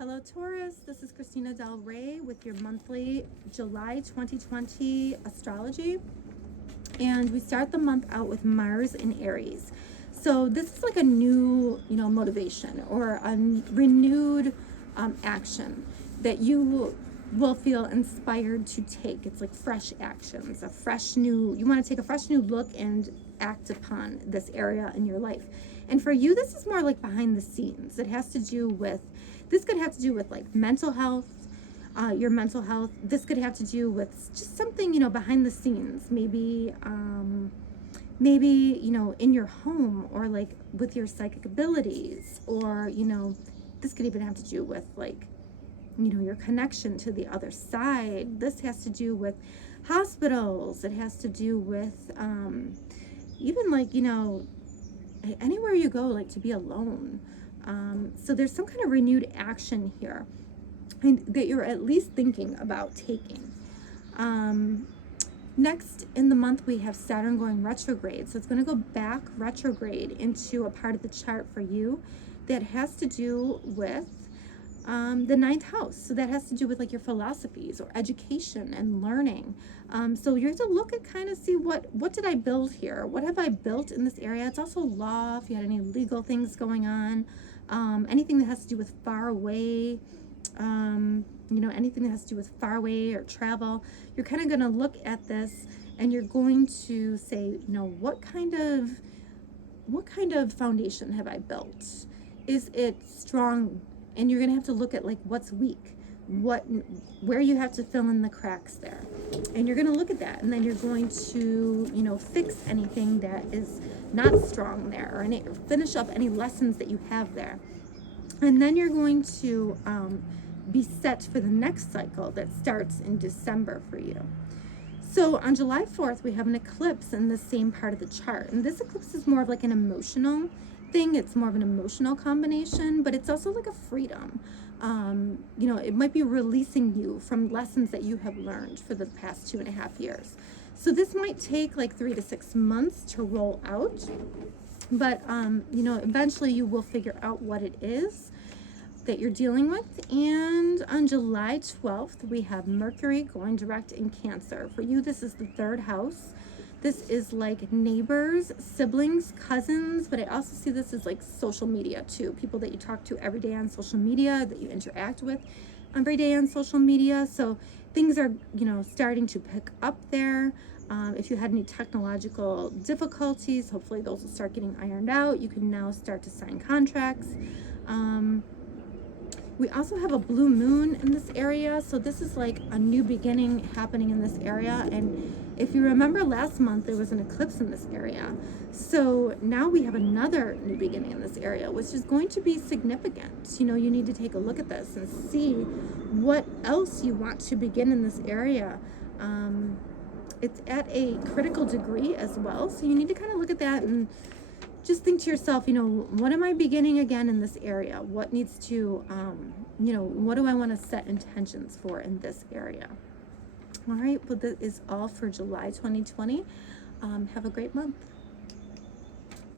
Hello Taurus, this is Christina Del Rey with your monthly July 2020 astrology. And we start the month out with Mars in Aries. So this is like a new, motivation or a renewed action that you will feel inspired to take. It's like fresh actions, you want to take a fresh new look and act upon this area in your life. And for you, this is more like behind the scenes. This could have to do with like mental health, your mental health. This could have to do with just something, behind the scenes, maybe, in your home, or like with your psychic abilities, or, this could even have to do with like, your connection to the other side. This has to do with hospitals. It has to do with, even like, anywhere you go, like to be alone. So there's some kind of renewed action here and that you're at least thinking about taking. Next in the month, we have Saturn going retrograde. So it's going to go back retrograde into a part of the chart for you that has to do with the ninth house. So that has to do with like your philosophies or education and learning. So you have to look at kind of see what did I build here? What have I built in this area? It's also law, if you had any legal things going on, anything that has to do with far away, anything that has to do with far away or travel. You're kind of going to look at this and you're going to say, what kind of foundation have I built? Is it strong? And you're going to have to look at like what's weak, where you have to fill in the cracks there. And you're going to look at that, and then you're going to, fix anything that is not strong there, or finish up any lessons that you have there. And then you're going to be set for the next cycle that starts in December for you. So on July 4th, we have an eclipse in the same part of the chart. And this eclipse is more of like an emotional thing. It's more of an emotional combination, but it's also like a freedom. It might be releasing you from lessons that you have learned for the past 2.5 years. So this might take like 3 to 6 months to roll out, but eventually you will figure out what it is that you're dealing with. And on July 12th, we have Mercury going direct in Cancer. For you, this is the 3rd house. This is like neighbors, siblings, cousins, but I also see this as like social media too. People that you talk to every day on social media, that you interact with every day on social media. So things are, starting to pick up there. If you had any technological difficulties, hopefully those will start getting ironed out. You can now start to sign contracts. We also have a blue moon in this area. So this is like a new beginning happening in this area. And if you remember last month, there was an eclipse in this area. So now we have another new beginning in this area, which is going to be significant. You need to take a look at this and see what else you want to begin in this area. It's at a critical degree as well. So you need to kind of look at that and just think to yourself, what am I beginning again in this area? What needs to, what do I want to set intentions for in this area? All right, well, that is all for July 2020. Have a great month.